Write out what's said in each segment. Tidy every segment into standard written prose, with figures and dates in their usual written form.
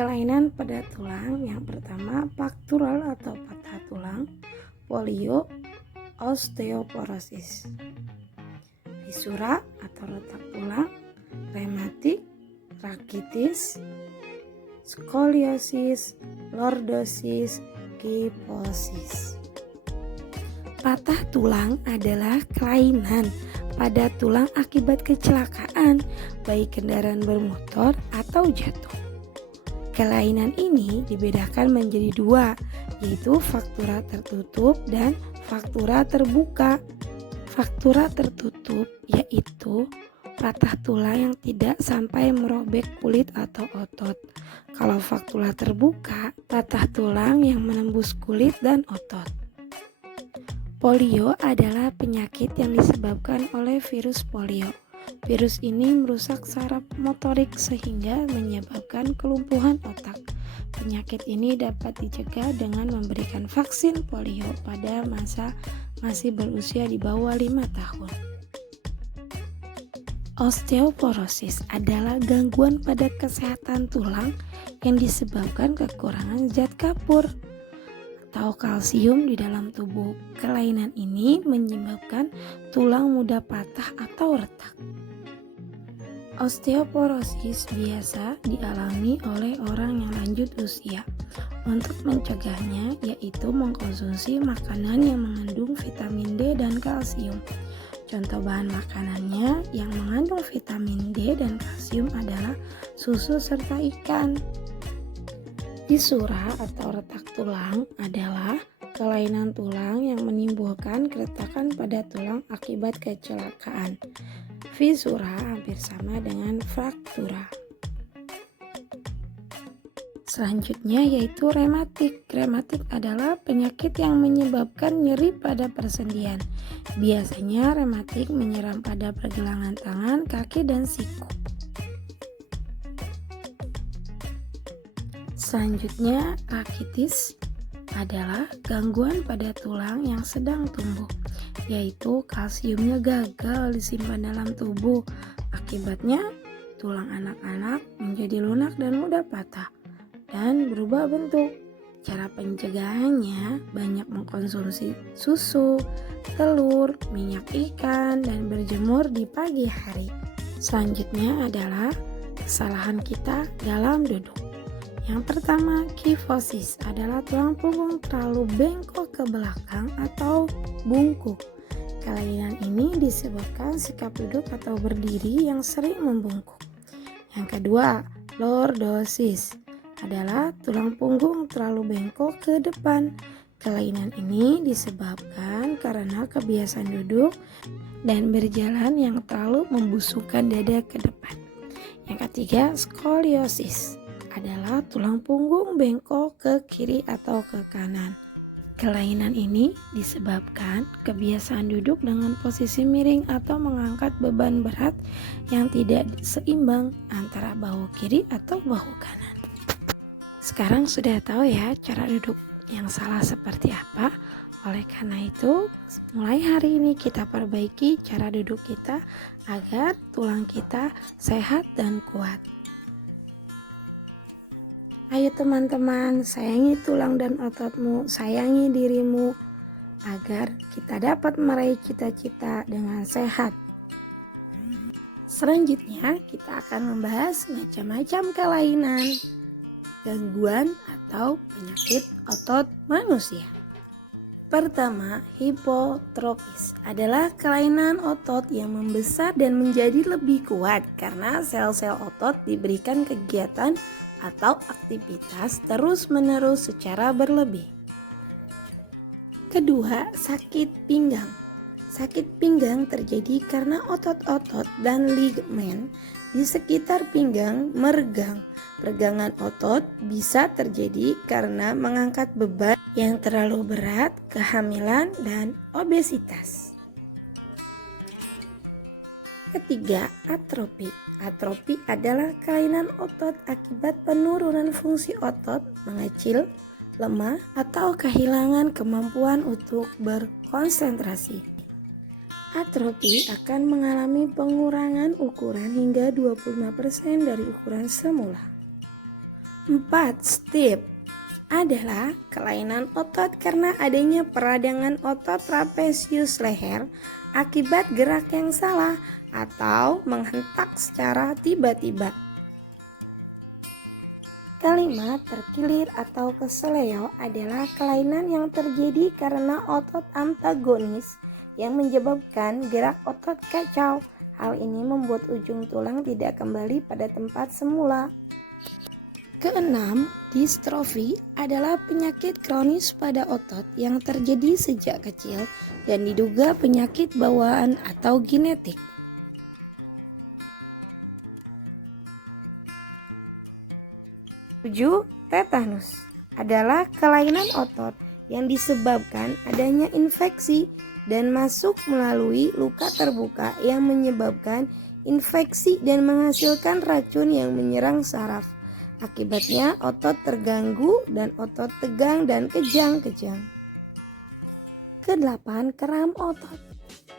Kelainan pada tulang yang pertama faktural atau patah tulang, polio, osteoporosis, fisura atau retak tulang, rematik, rakitis, skoliosis, lordosis, kifosis. Patah tulang adalah kelainan pada tulang akibat kecelakaan, baik kendaraan bermotor atau jatuh. Kelainan ini dibedakan menjadi dua, yaitu faktura tertutup dan faktura terbuka. Faktura tertutup yaitu patah tulang yang tidak sampai merobek kulit atau otot. Kalau faktura terbuka, patah tulang yang menembus kulit dan otot. Polio adalah penyakit yang disebabkan oleh virus polio. Virus ini merusak saraf motorik sehingga menyebabkan kelumpuhan otak. Penyakit ini dapat dicegah dengan memberikan vaksin polio pada masa masih berusia di bawah 5 tahun. Osteoporosis adalah gangguan pada kesehatan tulang yang disebabkan kekurangan zat kapur atau kalsium di dalam tubuh. Kelainan ini menyebabkan tulang mudah patah atau retak. Osteoporosis biasa dialami oleh orang yang lanjut usia. Untuk mencegahnya yaitu mengkonsumsi makanan yang mengandung vitamin D dan kalsium. Contoh bahan makanannya yang mengandung vitamin D dan kalsium adalah susu serta ikan. Fisura atau retak tulang adalah kelainan tulang yang menimbulkan keretakan pada tulang akibat kecelakaan. Fisura hampir sama dengan fraktura. Selanjutnya yaitu rematik. Rematik adalah penyakit yang menyebabkan nyeri pada persendian. Biasanya rematik menyerang pada pergelangan tangan, kaki, dan siku. Selanjutnya, rakitis adalah gangguan pada tulang yang sedang tumbuh, yaitu kalsiumnya gagal disimpan dalam tubuh. Akibatnya, tulang anak-anak menjadi lunak dan mudah patah dan berubah bentuk. Cara pencegahannya banyak mengkonsumsi susu, telur, minyak ikan, dan berjemur di pagi hari. Selanjutnya adalah kesalahan kita dalam duduk. Yang pertama, kifosis adalah tulang punggung terlalu bengkok ke belakang atau bungkuk. Kelainan ini disebabkan sikap duduk atau berdiri yang sering membungkuk. Yang kedua, lordosis adalah tulang punggung terlalu bengkok ke depan. Kelainan ini disebabkan karena kebiasaan duduk dan berjalan yang terlalu membusungkan dada ke depan. Yang ketiga, skoliosis adalah tulang punggung bengkok ke kiri atau ke kanan. Kelainan ini disebabkan kebiasaan duduk dengan posisi miring atau mengangkat beban berat yang tidak seimbang antara bahu kiri atau bahu kanan. Sekarang sudah tahu ya cara duduk yang salah seperti apa. Oleh karena itu, mulai hari ini kita perbaiki cara duduk kita agar tulang kita sehat dan kuat. Ayo teman-teman, sayangi tulang dan ototmu, sayangi dirimu agar kita dapat meraih cita-cita dengan sehat. Selanjutnya kita akan membahas macam-macam kelainan, gangguan atau penyakit otot manusia. Pertama, hipotrofis adalah kelainan otot yang membesar dan menjadi lebih kuat karena sel-sel otot diberikan kegiatan atau aktivitas terus-menerus secara berlebih. Kedua, sakit pinggang. Sakit pinggang terjadi karena otot-otot dan ligamen di sekitar pinggang meregang. Peregangan otot bisa terjadi karena mengangkat beban yang terlalu berat, kehamilan, dan obesitas. Ketiga, atrofi. Atrofi adalah kelainan otot akibat penurunan fungsi otot, mengecil, lemah, atau kehilangan kemampuan untuk berkonsentrasi. Atrofi akan mengalami pengurangan ukuran hingga 25% dari ukuran semula. 4. Stiff adalah kelainan otot karena adanya peradangan otot trapesius leher akibat gerak yang salah atau menghentak secara tiba-tiba. Kalimat terkilir atau keseleo adalah kelainan yang terjadi karena otot antagonis yang menyebabkan gerak otot kacau. Hal ini membuat ujung tulang tidak kembali pada tempat semula. Keenam, distrofi adalah penyakit kronis pada otot yang terjadi sejak kecil dan diduga penyakit bawaan atau genetik. 7. Tetanus adalah kelainan otot yang disebabkan adanya infeksi dan masuk melalui luka terbuka yang menyebabkan infeksi dan menghasilkan racun yang menyerang saraf. Akibatnya otot terganggu dan otot tegang dan kejang-kejang. Ke-8, kram otot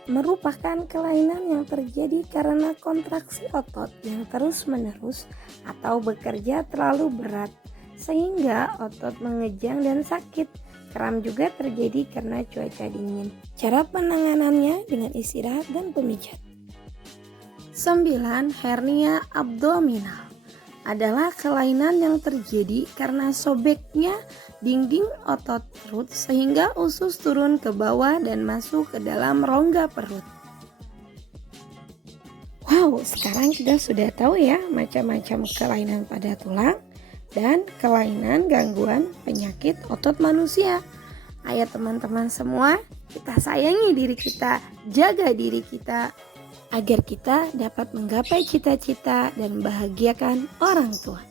merupakan kelainan yang terjadi karena kontraksi otot yang terus-menerus atau bekerja terlalu berat sehingga otot mengejang dan sakit. Kram juga terjadi karena cuaca dingin. Cara penanganannya dengan istirahat dan pemijat. 9. Hernia abdominal adalah kelainan yang terjadi karena sobeknya dinding otot perut sehingga usus turun ke bawah dan masuk ke dalam rongga perut. Wow, sekarang kita sudah tahu ya macam-macam kelainan pada tulang dan kelainan gangguan penyakit otot manusia. Ayo teman-teman semua, kita sayangi diri kita, jaga diri kita agar kita dapat menggapai cita-cita dan membahagiakan orang tua.